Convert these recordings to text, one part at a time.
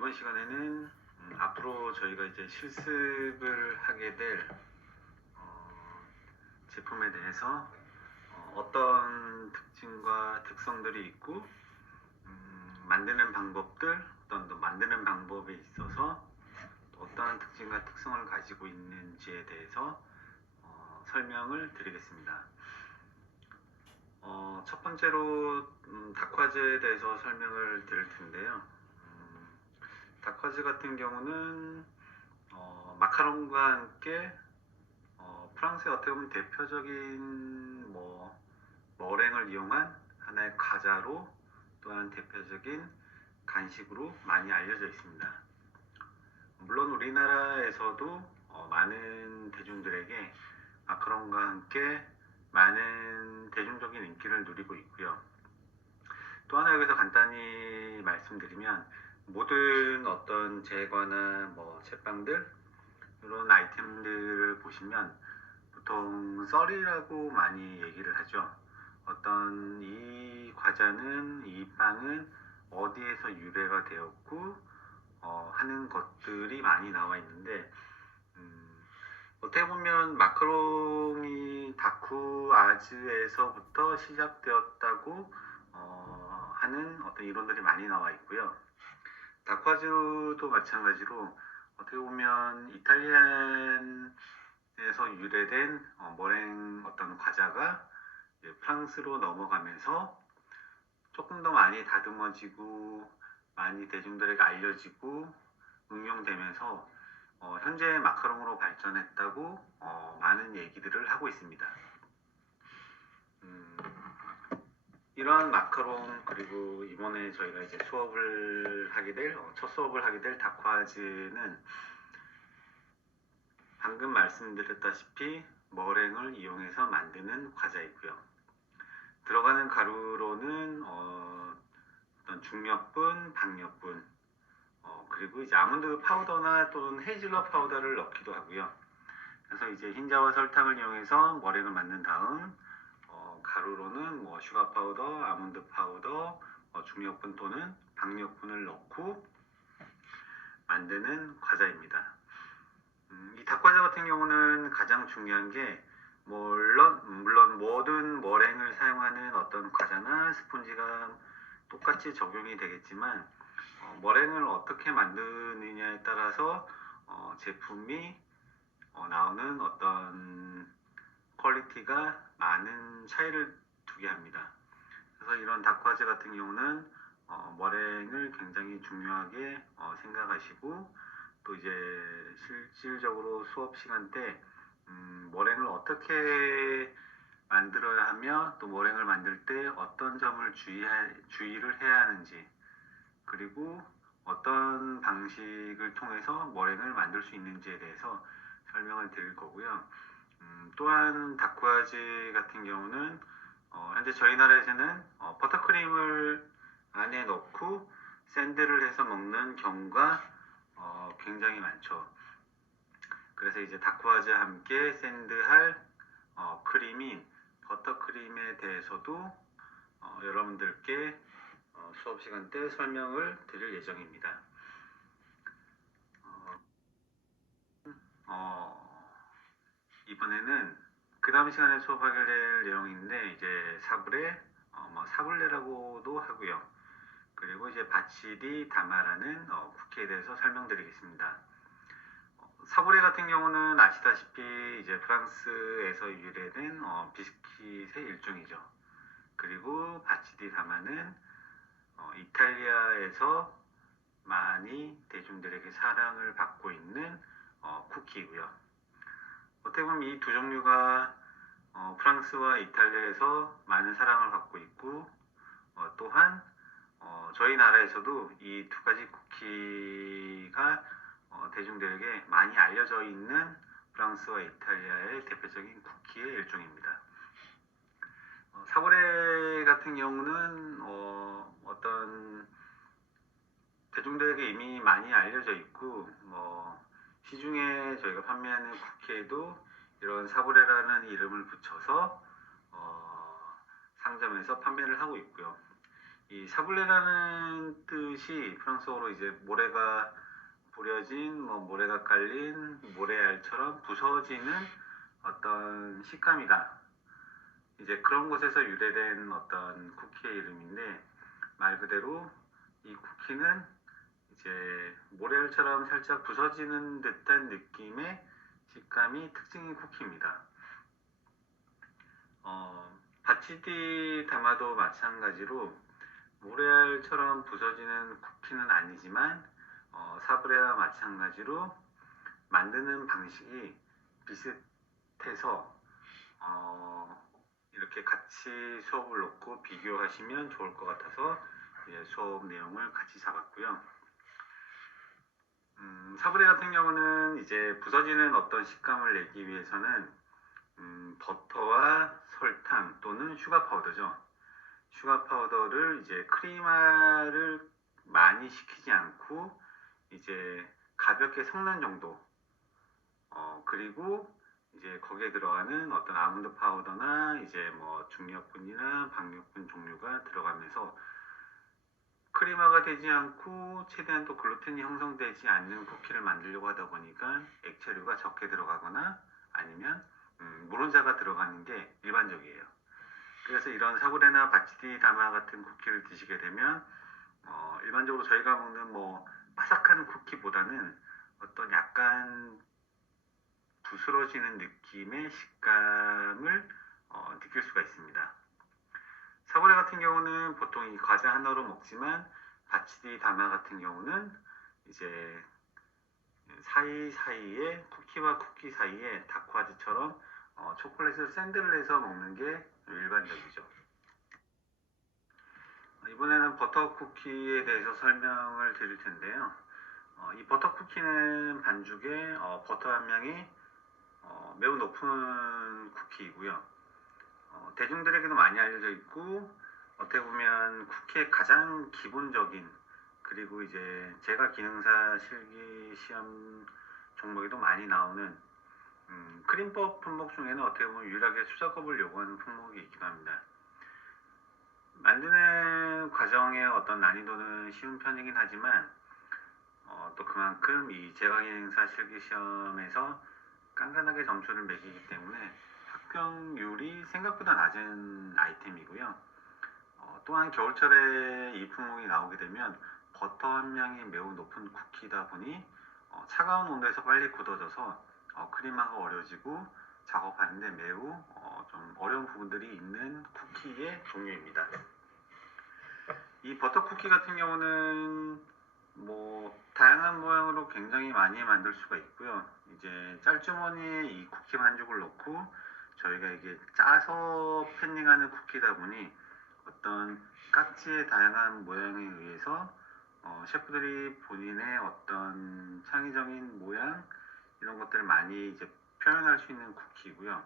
이번 시간에는 앞으로 저희가 이제 실습을 하게 될 제품에 대해서 어떤 특징과 특성들이 있고 만드는 방법들, 어떤 또 만드는 방법에 있어서 어떠한 특징과 특성을 가지고 있는지에 대해서 설명을 드리겠습니다. 첫 번째로 다크화즈에 대해서 설명을 드릴 텐데요. 다크화즈 같은 경우는 마카롱과 함께 프랑스의 어떻게 보면 대표적인 머랭을 이용한 하나의 과자로, 또한 대표적인 간식으로 많이 알려져 있습니다. 물론 우리나라에서도 많은 대중들에게 마카롱과 함께 많은 대중적인 인기를 누리고 있고요. 또 하나 여기서 간단히 말씀드리면, 모든 어떤 제과나 제빵들, 이런 아이템들을 보시면 보통 썰이라고 많이 얘기를 하죠. 어떤 이 과자는, 이 빵은 어디에서 유래가 되었고 하는 것들이 많이 나와 있는데, 어떻게 보면 마카롱이 다크아즈에서부터 시작되었다고 하는 어떤 이론들이 많이 나와 있고요. 다크아즈도 마찬가지로 어떻게 보면 이탈리안에서 유래된 머랭 어떤 과자가 프랑스로 넘어가면서 조금 더 많이 다듬어지고 많이 대중들에게 알려지고 응용되면서 현재 마카롱으로 발전했다고 많은 얘기들을 하고 있습니다. 이러한 마카롱, 그리고 이번에 저희가 이제 수업을 하게 될 첫 수업을 하게 될 다크아즈는 방금 말씀드렸다시피 머랭을 이용해서 만드는 과자이고요. 들어가는 가루로는 어떤 중력분, 박력분, 그리고 이제 아몬드 파우더나 또는 헤이즐넛 파우더를 넣기도 하고요. 그래서 이제 흰자와 설탕을 이용해서 머랭을 만든 다음 가루로는 슈가 파우더, 아몬드 파우더, 중력분 또는 박력분을 넣고 만드는 과자입니다. 이 닭과자 같은 경우는 가장 중요한 게, 물론 모든 머랭을 사용하는 어떤 과자나 스폰지가 똑같이 적용이 되겠지만, 머랭을 어떻게 만드느냐에 따라서 제품이 나오는 어떤 퀄리티가 많은 차이를 두게 합니다. 그래서 이런 닭과자 같은 경우는 머랭을 굉장히 중요하게 생각하시고, 또 이제 실질적으로 수업 시간 때 머랭을 어떻게 만들어야 하며, 또 머랭을 만들 때 어떤 점을 주의를 해야 하는지, 그리고 어떤 방식을 통해서 머랭을 만들 수 있는지에 대해서 설명을 드릴 거고요. 또한 다크아즈 같은 경우는 현재 저희 나라에서는 버터크림을 안에 넣고 샌드를 해서 먹는 경우가 굉장히 많죠. 그래서 이제 다크아즈와 함께 샌드할 크림인 버터크림에 대해서도 여러분들께 수업 시간 때 설명을 드릴 예정입니다. 이번에는 그 다음 시간에 수업하게 될 내용인데, 이제 사브레, 사블레라고도 하고요. 그리고 이제 바치디 다마라는 쿠키에 대해서 설명드리겠습니다. 사브레 같은 경우는 아시다시피 이제 프랑스에서 유래된 비스킷의 일종이죠. 그리고 바치디 다마는 이탈리아에서 많이 대중들에게 사랑을 받고 있는 쿠키이고요. 어떻게 보면 이 두 종류가 프랑스와 이탈리아에서 많은 사랑을 받고 있고, 또한 저희 나라에서도 이 두 가지 쿠키가 대중들에게 많이 알려져 있는 프랑스와 이탈리아의 대표적인 쿠키의 일종입니다. 사브레 같은 경우는 어떤 대중들에게 이미 많이 알려져 있고, 시중에 저희가 판매하는 쿠키에도 이런 사브레라는 이름을 붙여서 상점에서 판매를 하고 있고요. 이 사블레라는 뜻이 프랑스어로 이제 모래가 뿌려진, 뭐 모래가 깔린 모래알처럼 부서지는 어떤 식감이다. 이제 그런 곳에서 유래된 어떤 쿠키의 이름인데, 말 그대로 이 쿠키는 이제 모래알처럼 살짝 부서지는 듯한 느낌의 식감이 특징인 쿠키입니다. 바치디 다마도 마찬가지로 모래알처럼 부서지는 쿠키는 아니지만 사브레와 마찬가지로 만드는 방식이 비슷해서 이렇게 같이 수업을 놓고 비교하시면 좋을 것 같아서 수업 내용을 같이 잡았고요. 사브레 같은 경우는 이제 부서지는 어떤 식감을 내기 위해서는 버터와 설탕 또는 슈가 파우더죠. 슈가 파우더를 이제 크리마를 많이 시키지 않고 이제 가볍게 섞는 정도. 그리고 이제 거기에 들어가는 어떤 아몬드 파우더나 이제 뭐 중력분이나 박력분 종류가 들어가면서 크리마가 되지 않고 최대한 또 글루텐이 형성되지 않는 쿠키를 만들려고 하다 보니까 액체류가 적게 들어가거나 아니면 무론자가 들어가는 게 일반적이에요. 그래서 이런 사브레나 바치디 다마 같은 쿠키를 드시게 되면 일반적으로 저희가 먹는 뭐 바삭한 쿠키보다는 어떤 약간 부스러지는 느낌의 식감을 느낄 수가 있습니다. 사브레 같은 경우는 보통 이 과자 하나로 먹지만 바치디 다마 같은 경우는 이제 사이사이에 쿠키와 쿠키 사이에 다쿠아즈처럼 초콜릿을 샌드를 해서 먹는 게 일반적이죠. 이번에는 버터 쿠키에 대해서 설명을 드릴 텐데요. 이 버터 쿠키는 반죽에 버터 함량이 매우 높은 쿠키이고요. 대중들에게도 많이 알려져 있고 어떻게 보면 쿠키의 가장 기본적인, 그리고 이제 제가 기능사 실기 시험 종목에도 많이 나오는 크림법 품목 중에는 어떻게 보면 유일하게 수작업을 요구하는 품목이 있기도 합니다. 만드는 과정의 어떤 난이도는 쉬운 편이긴 하지만 또 그만큼 이 제과기능사 실기시험에서 깐깐하게 점수를 매기기 때문에 합격률이 생각보다 낮은 아이템이고요. 또한 겨울철에 이 품목이 나오게 되면 버터 함량이 매우 높은 쿠키다 보니 차가운 온도에서 빨리 굳어져서 크림화가 어려지고 작업하는데 매우 좀 어려운 부분들이 있는 쿠키의 종류입니다. 이 버터 쿠키 같은 경우는 뭐 다양한 모양으로 굉장히 많이 만들 수가 있고요. 이제 짤주머니에 이 쿠키 반죽을 넣고 저희가 이게 짜서 패닝하는 쿠키다 보니 어떤 깍지의 다양한 모양에 의해서 셰프들이 본인의 어떤 창의적인 모양 이런 것들을 많이 이제 표현할 수 있는 쿠키이고요.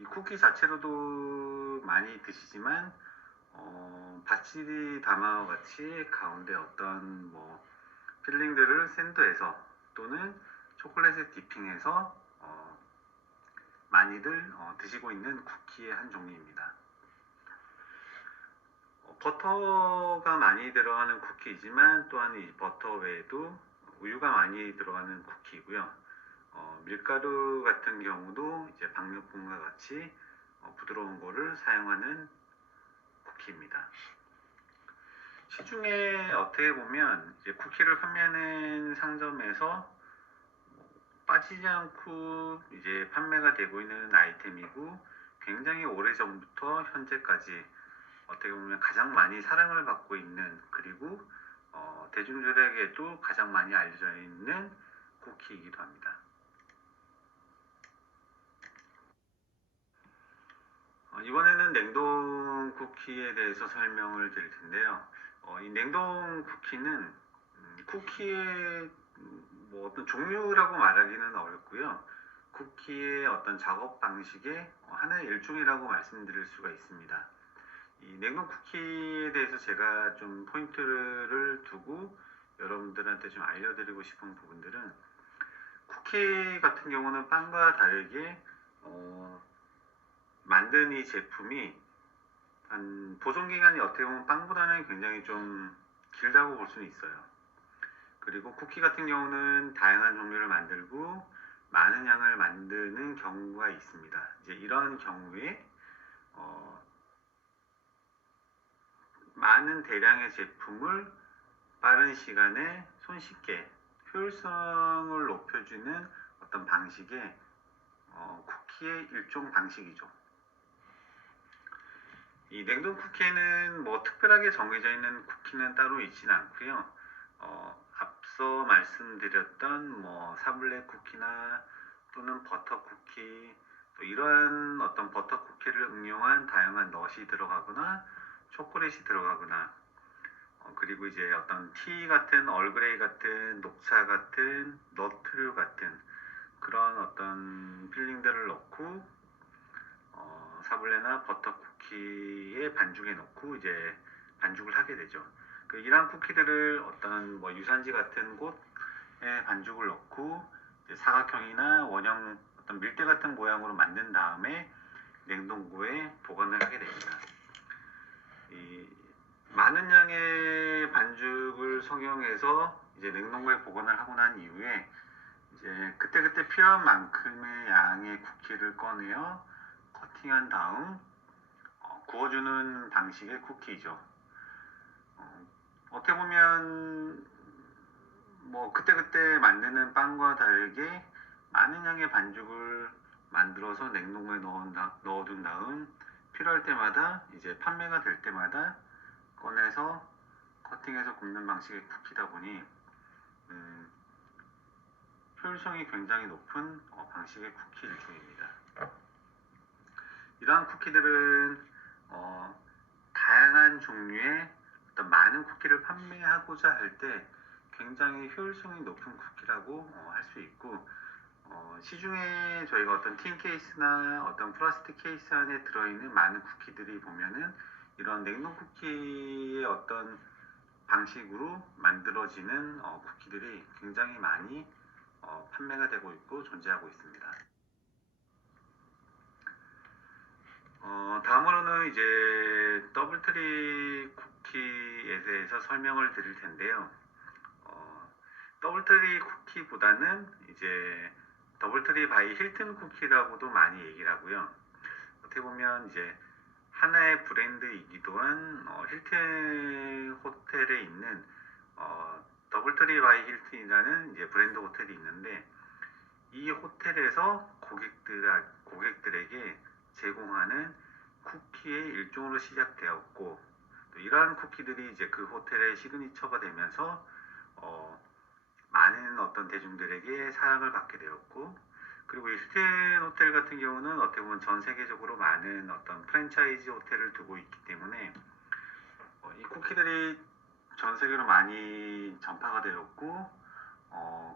이 쿠키 자체로도 많이 드시지만 바치디 다마와 같이 가운데 어떤 뭐 필링들을 샌드해서 또는 초콜릿에 디핑해서 많이들 드시고 있는 쿠키의 한 종류입니다. 버터가 많이 들어가는 쿠키이지만 또한 이 버터 외에도 우유가 많이 들어가는 쿠키이고요. 밀가루 같은 경우도 이제 박력분과 같이 부드러운 거를 사용하는 쿠키입니다. 시중에 어떻게 보면 이제 쿠키를 판매하는 상점에서 빠지지 않고 이제 판매가 되고 있는 아이템이고 굉장히 오래전부터 현재까지 어떻게 보면 가장 많이 사랑을 받고 있는, 그리고 대중들에게도 가장 많이 알려져 있는 쿠키이기도 합니다. 이번에는 냉동 쿠키에 대해서 설명을 드릴 텐데요. 이 냉동 쿠키는 쿠키의 뭐 어떤 종류라고 말하기는 어렵고요. 쿠키의 어떤 작업 방식의 하나의 일종이라고 말씀드릴 수가 있습니다. 이 냉동 쿠키에 대해서 제가 좀 포인트를 두고 여러분들한테 좀 알려드리고 싶은 부분들은, 쿠키 같은 경우는 빵과 다르게 만든 이 제품이 한 보존 기간이 어떻게 보면 빵보다는 굉장히 좀 길다고 볼 수는 있어요. 그리고 쿠키 같은 경우는 다양한 종류를 만들고 많은 양을 만드는 경우가 있습니다. 이제 이런 경우에 어, 많은 대량의 제품을 빠른 시간에 손쉽게 효율성을 높여주는 어떤 방식의 쿠키의 일종 방식이죠. 이 냉동 쿠키에는 뭐 특별하게 정해져 있는 쿠키는 따로 있지는 않고요. 앞서 말씀드렸던 뭐 사블레 쿠키나 또는 버터 쿠키, 또 이러한 어떤 버터 쿠키를 응용한 다양한 넛이 들어가거나 초콜릿이 들어가거나 그리고 이제 어떤 티 같은 얼그레이 같은 녹차 같은 너트류 같은 그런 어떤 필링들을 넣고 사블레나 버터 쿠키의 반죽에 넣고 이제 반죽을 하게 되죠. 이러한 쿠키들을 어떤 뭐 유산지 같은 곳에 반죽을 넣고 이제 사각형이나 원형 어떤 밀대 같은 모양으로 만든 다음에 냉동고에 보관을 하게 됩니다. 이 많은 양의 반죽을 성형해서 이제 냉동고에 보관을 하고 난 이후에 이제 그때그때 필요한 만큼의 양의 쿠키를 꺼내어 커팅한 다음 구워주는 방식의 쿠키죠. 어떻게 보면 뭐 그때그때 만드는 빵과 다르게 많은 양의 반죽을 만들어서 냉동고에 넣어둔 다음 필요할 때마다 이제 판매가 될 때마다 꺼내서 커팅해서 굽는 방식의 쿠키다 보니 효율성이 굉장히 높은 방식의 쿠키 일종입니다. 이러한 쿠키들은 다양한 종류의 어떤 많은 쿠키를 판매하고자 할 때 굉장히 효율성이 높은 쿠키라고 할 수 있고 시중에 저희가 어떤 틴 케이스나 어떤 플라스틱 케이스 안에 들어있는 많은 쿠키들이 보면은 이런 냉동 쿠키의 어떤 방식으로 만들어지는 쿠키들이 굉장히 많이 판매가 되고 있고 존재하고 있습니다. 다음으로는 이제 더블트리 쿠키에 대해서 설명을 드릴 텐데요. 더블트리 쿠키보다는 이제 더블트리 바이 힐튼 쿠키라고도 많이 얘기를 하고요. 어떻게 보면 이제 하나의 브랜드이기도 한 힐튼 호텔에 있는 더블트리 바이 힐튼이라는 이제 브랜드 호텔이 있는데 이 호텔에서 고객들에게 제공하는 쿠키의 일종으로 시작되었고 또 이러한 쿠키들이 이제 그 호텔의 시그니처가 되면서 많은 어떤 대중들에게 사랑을 받게 되었고 그리고 이 힐튼 호텔 같은 경우는 어떻게 보면 전 세계적으로 많은 어떤 프랜차이즈 호텔을 두고 있기 때문에 이 쿠키들이 전 세계로 많이 전파가 되었고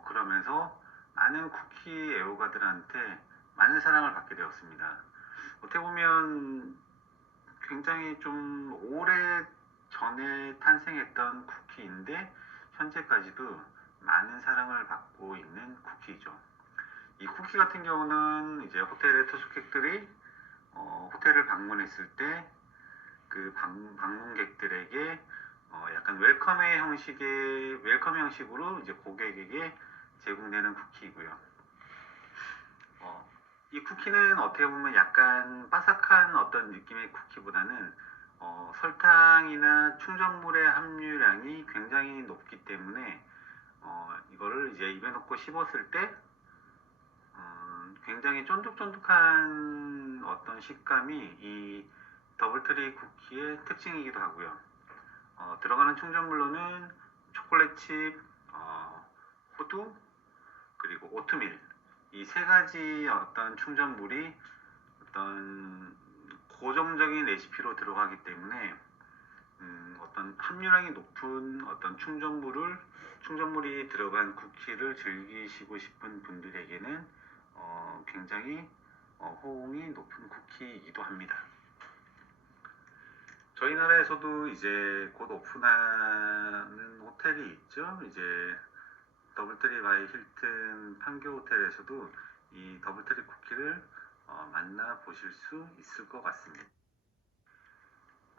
그러면서 많은 쿠키 애호가들한테 많은 사랑을 받게 되었습니다. 어떻게 보면 굉장히 좀 오래 전에 탄생했던 쿠키인데 현재까지도 많은 사랑을 받고 있는 쿠키죠. 이 쿠키 같은 경우는 이제 호텔의 투숙객들이 호텔을 방문했을 때 그 방문객들에게 약간 웰컴 형식으로 이제 고객에게 제공되는 쿠키이고요. 이 쿠키는 어떻게 보면 약간 바삭한 어떤 느낌의 쿠키보다는 설탕이나 충전물의 함유량이 굉장히 높기 때문에 이거를 이제 입에 넣고 씹었을 때 굉장히 쫀득쫀득한 어떤 식감이 이 더블트리 쿠키의 특징이기도 하고요. 들어가는 충전물로는 초콜릿칩, 호두, 그리고 오트밀 이 세 가지 어떤 충전물이 어떤 고정적인 레시피로 들어가기 때문에 어떤 함유량이 높은 어떤 충전물이 들어간 쿠키를 즐기시고 싶은 분들에게는 굉장히 호응이 높은 쿠키이기도 합니다. 저희 나라에서도 이제 곧 오픈하는 호텔이 있죠. 이제 더블트리 바이 힐튼 판교 호텔에서도 이 더블트리 쿠키를 만나보실 수 있을 것 같습니다.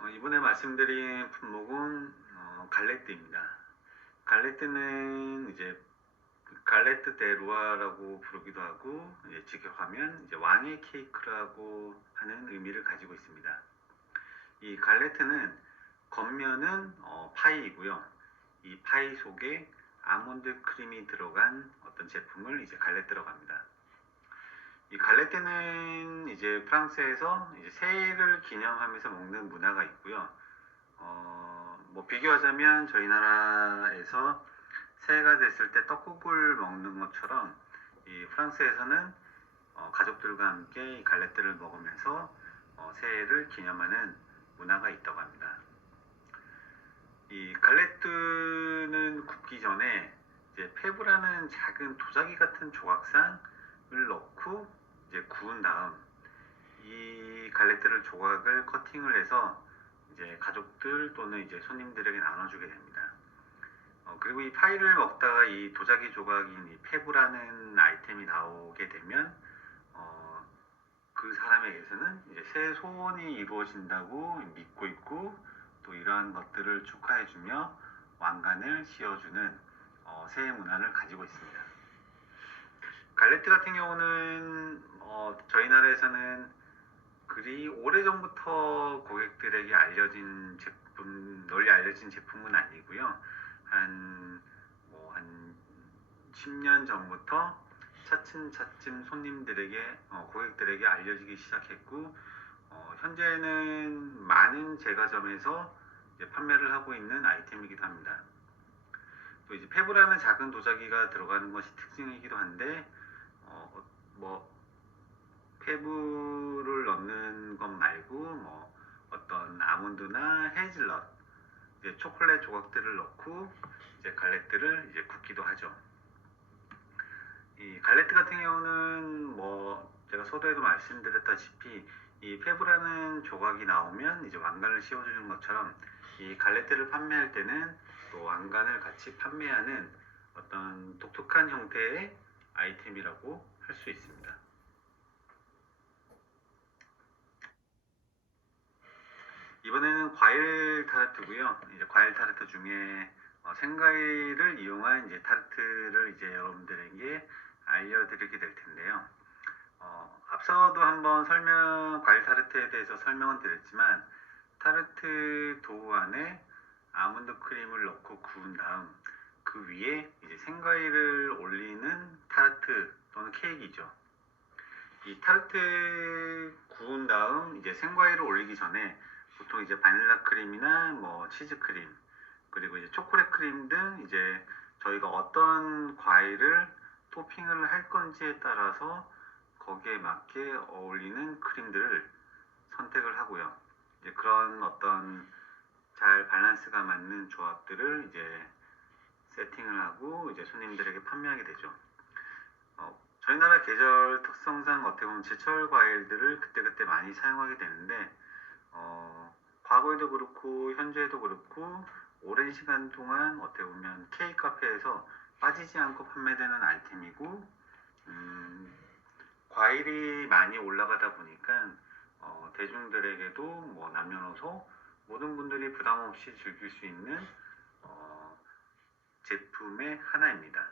이번에 말씀드린 품목은 갈레트입니다. 갈레트는 이제 갈레트 데 루아라고 부르기도 하고 이제 직역하면 이제 왕의 케이크라고 하는 의미를 가지고 있습니다. 이 갈레트는 겉면은 파이이고요. 이 파이 속에 아몬드 크림이 들어간 어떤 제품을 이제 갈레트라고 합니다. 이 갈레트는 이제 프랑스에서 이제 새해를 기념하면서 먹는 문화가 있고요. 뭐 비교하자면 저희 나라에서 새해가 됐을 때 떡국을 먹는 것처럼 이 프랑스에서는 가족들과 함께 이 갈레트를 먹으면서 새해를 기념하는 문화가 있다고 합니다. 이 갈레트는 굽기 전에 이제 페브라는 작은 도자기 같은 조각상을 넣고 이제 구운 다음 이 갈레트를 조각을 커팅을 해서 이제 가족들 또는 이제 손님들에게 나눠주게 됩니다. 그리고 이 파이를 먹다가 이 도자기 조각인 이 페브라는 아이템이 나오게 되면 그 사람에게서는 이제 새 소원이 이루어진다고 믿고 있고 또 이러한 것들을 축하해주며 왕관을 씌워주는 새해 문화를 가지고 있습니다. 갈레트 같은 경우는 저희 나라에서는 그리 오래전부터 고객들에게 알려진 제품, 널리 알려진 제품은 아니고요. 한 10년 전부터 차츰차츰 손님들에게, 고객들에게 알려지기 시작했고, 현재는 많은 제과점에서 이제 판매를 하고 있는 아이템이기도 합니다. 또 이제 페브라는 작은 도자기가 들어가는 것이 특징이기도 한데, 뭐 페브를 넣는 것 말고 뭐 어떤 아몬드나 헤이즐넛, 이제 초콜릿 조각들을 넣고 이제 갈레트를 이제 굽기도 하죠. 이 갈레트 같은 경우는 뭐 제가 서두에도 말씀드렸다시피 이 페브라는 조각이 나오면 이제 왕관을 씌워주는 것처럼 이 갈레트를 판매할 때는 또 왕관을 같이 판매하는 어떤 독특한 형태의 아이템이라고 할 수 있습니다. 이번에는 과일 타르트고요. 이제 과일 타르트 중에 생과일을 이용한 이제 타르트를 이제 여러분들에게 알려드리게 될 텐데요. 앞서도 한번 과일 타르트에 대해서 설명은 드렸지만 타르트 도우 안에 아몬드 크림을 넣고 구운 다음 그 위에 이제 생과일을 올리는 타르트 또는 케이크이죠. 이 타르트 구운 다음 이제 생과일을 올리기 전에 보통 이제 바닐라 크림이나 뭐 치즈 크림 그리고 이제 초콜릿 크림 등 이제 저희가 어떤 과일을 토핑을 할 건지에 따라서 거기에 맞게 어울리는 크림들을 선택을 하고요. 이제 그런 어떤 잘 밸런스가 맞는 조합들을 이제 세팅을 하고 이제 손님들에게 판매하게 되죠. 저희 나라 계절 특성상 어떻게 보면 제철 과일들을 그때그때 많이 사용하게 되는데 과거에도 그렇고 현재에도 그렇고 오랜 시간 동안 어떻게 보면 케이크 카페에서 빠지지 않고 판매되는 아이템이고 과일이 많이 올라가다 보니까 대중들에게도 뭐 남녀노소 모든 분들이 부담 없이 즐길 수 있는 제품의 하나입니다.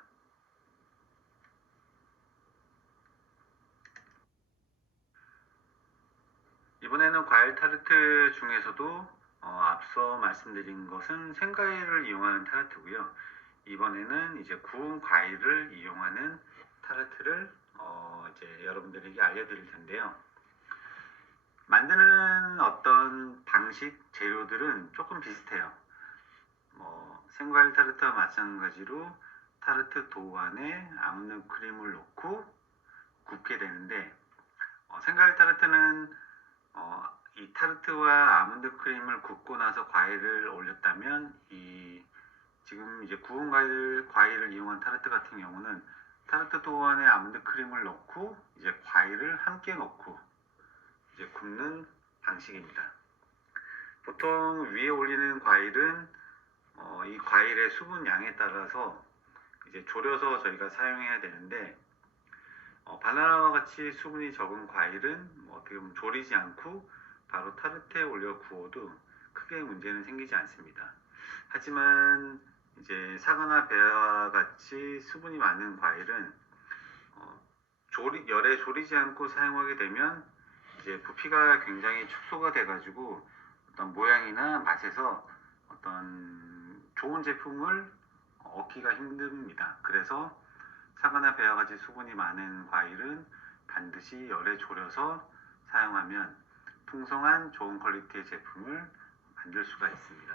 이번에는 과일 타르트 중에서도 앞서 말씀드린 것은 생과일을 이용하는 타르트고요. 이번에는 이제 구운 과일을 이용하는 타르트를 이제 여러분들에게 알려드릴 텐데요. 만드는 어떤 방식, 재료들은 조금 비슷해요. 생과일 타르트와 마찬가지로 타르트 도우 안에 아몬드 크림을 넣고 굽게 되는데 생과일 타르트는 이 타르트와 아몬드 크림을 굽고 나서 과일을 올렸다면 지금 이제 구운 과일을 이용한 타르트 같은 경우는 타르트 도우 안에 아몬드 크림을 넣고 이제 과일을 함께 넣고 이제 굽는 방식입니다. 보통 위에 올리는 과일은 이 과일의 수분 양에 따라서 이제 졸여서 저희가 사용해야 되는데 바나나와 같이 수분이 적은 과일은 어떻게 보면 졸이지 않고 바로 타르트에 올려 구워도 크게 문제는 생기지 않습니다. 하지만 이제 사과나 배와 같이 수분이 많은 과일은 열에 졸이지 않고 사용하게 되면 이제 부피가 굉장히 축소가 돼가지고 어떤 모양이나 맛에서 어떤 좋은 제품을 얻기가 힘듭니다. 그래서 사과나 배와 같이 수분이 많은 과일은 반드시 열에 졸여서 사용하면 풍성한 좋은 퀄리티의 제품을 만들 수가 있습니다.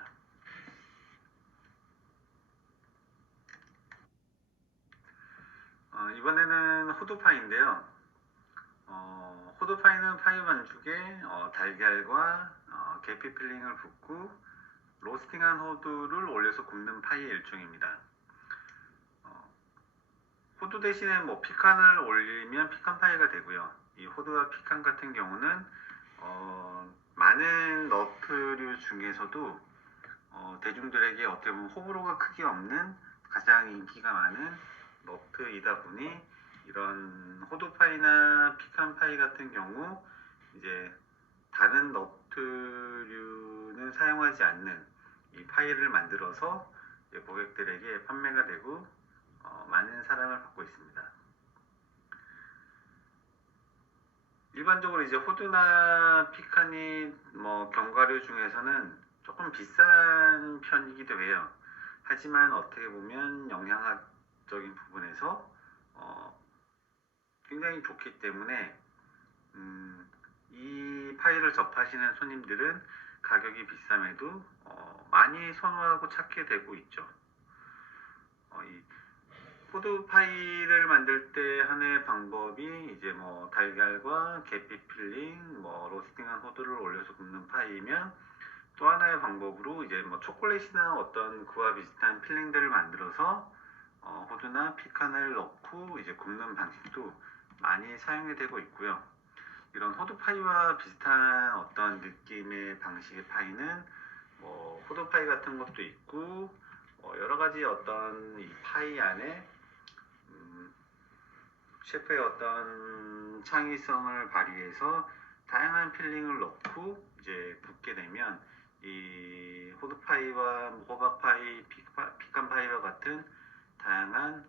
이번에는 호두파이인데요. 호두파이는 파이 반죽에 달걀과 계피 필링을 붓고 로스팅한 호두를 올려서 굽는 파이의 일종입니다. 호두 대신에 뭐 피칸을 올리면 피칸 파이가 되고요. 이 호두와 피칸 같은 경우는 많은 너트류 중에서도 대중들에게 어떻게 보면 호불호가 크게 없는 가장 인기가 많은 너트이다 보니 이런 호두파이나 피칸파이 같은 경우 이제 다른 너트류는 사용하지 않는 이 파이를 만들어서 고객들에게 판매가 되고 많은 사랑을 받고 있습니다. 일반적으로 이제 호두나 피칸이 뭐 견과류 중에서는 조금 비싼 편이기도 해요. 하지만 어떻게 보면 영양학적인 부분에서 굉장히 좋기 때문에 이 파이를 접하시는 손님들은 가격이 비쌈에도 많이 선호하고 찾게 되고 있죠. 이 호두파이를 만들 때 하나의 방법이 이제 뭐 달걀과 계피 필링, 뭐 로스팅한 호두를 올려서 굽는 파이면, 또 하나의 방법으로 이제 뭐 초콜릿이나 어떤 그와 비슷한 필링들을 만들어서 호두나 피칸을 넣고 이제 굽는 방식도 많이 사용이 되고 있고요. 이런 호두파이와 비슷한 어떤 느낌의 방식의 파이는 뭐 호두파이 같은 것도 있고 여러 가지 어떤 이 파이 안에 셰프의 어떤 창의성을 발휘해서 다양한 필링을 넣고 이제 굽게 되면 이 호두파이와 호박파이, 피칸파이와 같은 다양한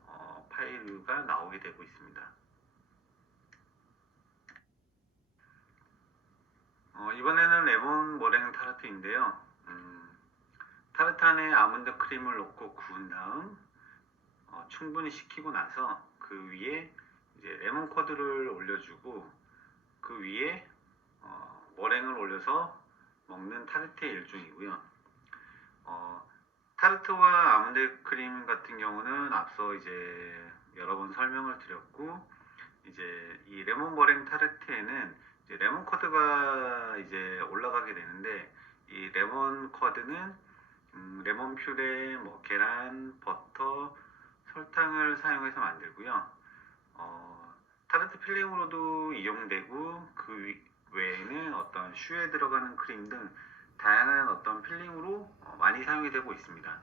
파이류가 나오게 되고 있습니다. 이번에는 레몬 머랭 타르트인데요. 타르트 안에 아몬드 크림을 넣고 구운 다음 충분히 식히고 나서 그 위에 이제 레몬 커드를 올려주고 그 위에 머랭을 올려서 먹는 타르트의 일종이고요. 타르트와 아몬드 크림 같은 경우는 앞서 이제 여러 번 설명을 드렸고, 이제 이 레몬 머랭 타르트에는 이제 레몬 커드가 이제 올라가게 되는데, 이 레몬 커드는 레몬 퓨레, 뭐 계란, 버터, 설탕을 사용해서 만들고요. 타르트 필링으로도 이용되고 그 외에는 어떤 슈에 들어가는 크림 등 다양한 어떤 필링으로 많이 사용이 되고 있습니다.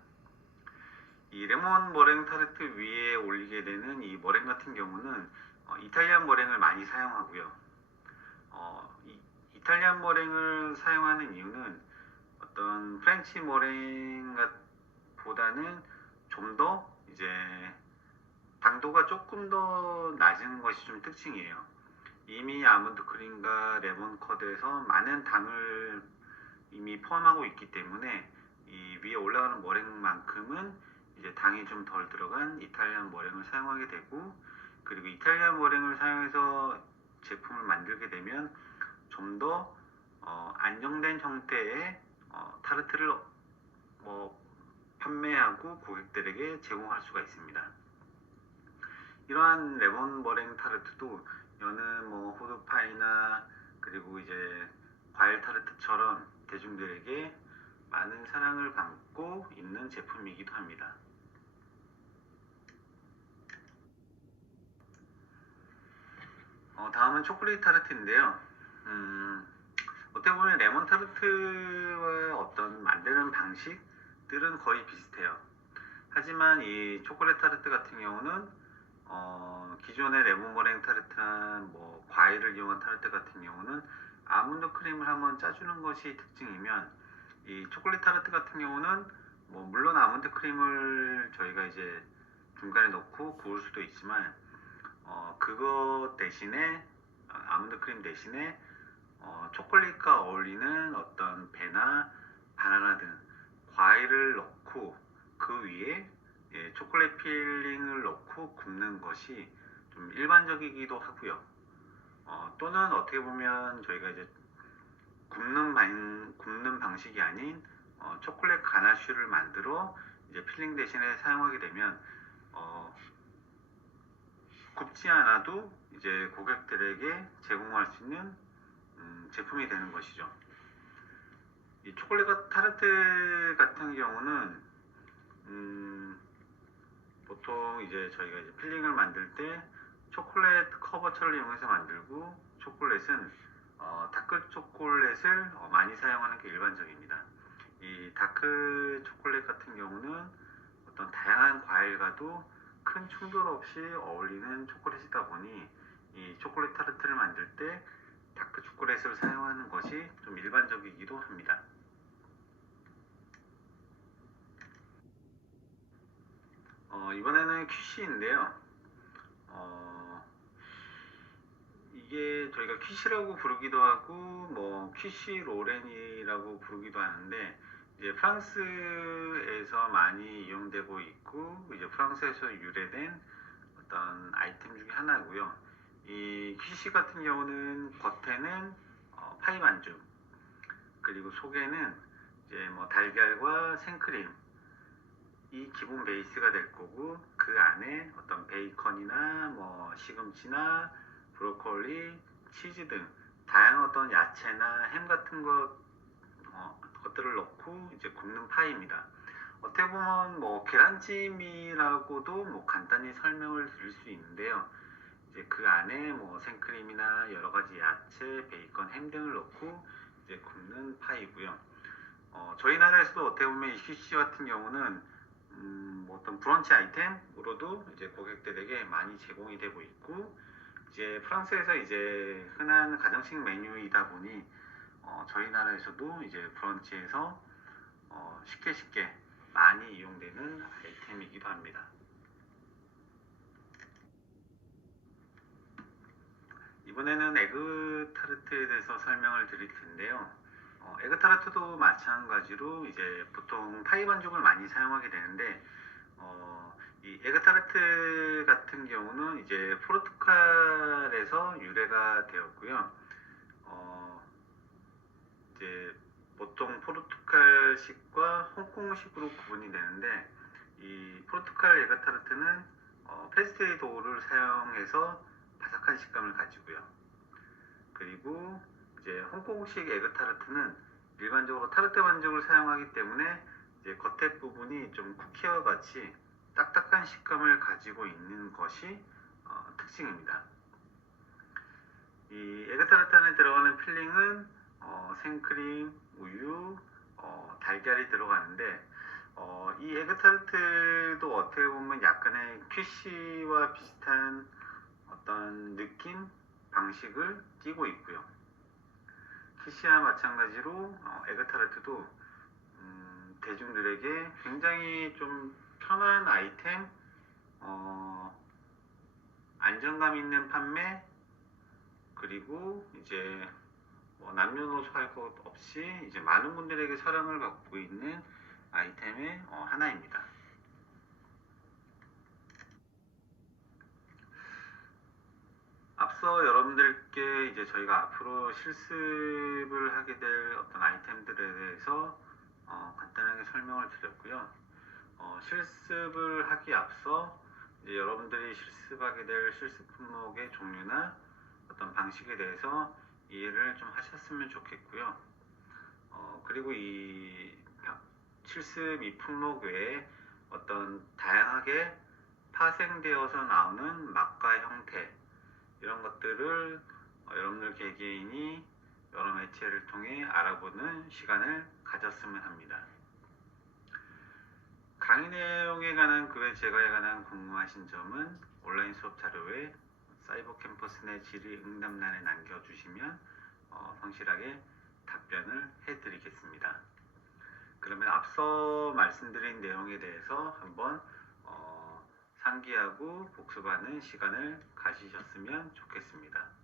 이 레몬 머랭 타르트 위에 올리게 되는 이 머랭 같은 경우는 이탈리안 머랭을 많이 사용하고요. 이탈리안 머랭을 사용하는 이유는 어떤 프렌치 머랭 보다는 좀 더 이제 당도가 조금 더 낮은 것이 좀 특징이에요. 이미 아몬드 크림과 레몬 커드에서 많은 당을 이미 포함하고 있기 때문에 이 위에 올라가는 머랭만큼은 이제 당이 좀 덜 들어간 이탈리안 머랭을 사용하게 되고, 그리고 이탈리안 머랭을 사용해서 제품을 만들게 되면 좀 더 안정된 형태의 타르트를 판매하고 고객들에게 제공할 수가 있습니다. 이러한 레몬 머랭 타르트도 여느 뭐 호두파이나 그리고 이제 과일 타르트처럼 대중들에게 많은 사랑을 받고 있는 제품이기도 합니다. 다음은 초콜릿 타르트인데요. 어떻게 보면 레몬 타르트와 어떤 만드는 방식들은 거의 비슷해요. 하지만 이 초콜릿 타르트 같은 경우는 기존의 레몬 머랭 타르트나 뭐 과일을 이용한 타르트 같은 경우는 아몬드 크림을 한번 짜주는 것이 특징이면, 이 초콜릿 타르트 같은 경우는 뭐 물론 아몬드 크림을 저희가 이제 중간에 넣고 구울 수도 있지만 그거 대신에 아몬드 크림 대신에 초콜릿과 어울리는 어떤 배나 바나나 등 과일을 넣고 그 위에 초콜릿 필링을 넣고 굽는 것이 좀 일반적이기도 하고요. 또는 어떻게 보면 저희가 이제 굽는 방식이 아닌 초콜릿 가나슈를 만들어 이제 필링 대신에 사용하게 되면 굽지 않아도 이제 고객들에게 제공할 수 있는 제품이 되는 것이죠. 이 초콜릿 타르트 같은 경우는 보통 이제 저희가 이제 필링을 만들 때 초콜릿 커버처를 이용해서 만들고 초콜릿은 다크 초콜릿을 많이 사용하는 게 일반적입니다. 이 다크 초콜릿 같은 경우는 어떤 다양한 과일과도 큰 충돌 없이 어울리는 초콜릿이다 보니 이 초콜릿 타르트를 만들 때 다크 초콜릿을 사용하는 것이 좀 일반적이기도 합니다. 이번에는 퀴시인데요. 이게 저희가 퀴시라고 부르기도 하고 뭐 퀴시 로렌이라고 부르기도 하는데 이제 프랑스에서 많이 이용되고 있고 이제 프랑스에서 유래된 어떤 아이템 중에 하나고요. 이 퀴시 같은 경우는 겉에는 파이 반죽 그리고 속에는 이제 뭐 달걀과 생크림 이 기본 베이스가 될 거고 그 안에 어떤 베이컨이나 뭐 시금치나 브로콜리, 치즈 등 다양한 어떤 야채나 햄 같은 것들을 넣고 이제 굽는 파이입니다. 어떻게 보면 뭐 계란찜이라고도 뭐 간단히 설명을 드릴 수 있는데요. 이제 그 안에 뭐 생크림이나 여러 가지 야채, 베이컨, 햄 등을 넣고 이제 굽는 파이고요. 저희 나라에서도 어떻게 보면 이 퀴시 같은 경우는 뭐 어떤 브런치 아이템으로도 이제 고객들에게 많이 제공이 되고 있고 이제 프랑스에서 이제 흔한 가정식 메뉴이다 보니 저희 나라에서도 이제 브런치에서 쉽게 많이 이용되는 아이템이기도 합니다. 이번에는 에그 타르트에 대해서 설명을 드릴 텐데요. 에그 타르트도 마찬가지로 이제 보통 파이 반죽을 많이 사용하게 되는데 이 에그 타르트 같은 경우는 이제 포르투갈에서 유래가 되었고요. 이제 보통 포르투갈식과 홍콩식으로 구분이 되는데 이 포르투갈 에그 타르트는 페스트리 도우를 사용해서 바삭한 식감을 가지고요. 그리고 이제 홍콩식 에그 타르트는 일반적으로 타르트 반죽을 사용하기 때문에 이제 겉에 부분이 좀 쿠키와 같이 딱딱한 식감을 가지고 있는 것이 특징입니다. 이 에그 타르트 안에 들어가는 필링은 생크림, 우유, 달걀이 들어가는데 이 에그 타르트도 어떻게 보면 약간의 퀴시와 비슷한 어떤 느낌, 방식을 띠고 있고요. 퀴시와 마찬가지로 에그 타르트도 대중들에게 굉장히 좀 편한 아이템, 안정감 있는 판매, 그리고 이제 뭐 남녀노소 할 것 없이 이제 많은 분들에게 사랑을 받고 있는 아이템의 하나입니다. 앞서 여러분들께 이제 저희가 앞으로 실습을 하게 될 어떤 아이템들에 대해서 간단하게 설명을 드렸고요. 실습을 하기 앞서 이제 여러분들이 실습하게 될 실습 품목의 종류나 어떤 방식에 대해서 이해를 좀 하셨으면 좋겠고요. 그리고 이 실습 이 품목 외에 어떤 다양하게 파생되어서 나오는 맛과 형태 이런 것들을 여러분들 개개인이 여러 매체를 통해 알아보는 시간을 가졌으면 합니다. 강의 내용에 관한 그 외 제거에 관한 궁금하신 점은 온라인 수업 자료에 사이버 캠퍼스 내 질의 응답란에 남겨주시면 성실하게 답변을 해드리겠습니다. 그러면 앞서 말씀드린 내용에 대해서 한번 상기하고 복습하는 시간을 가지셨으면 좋겠습니다.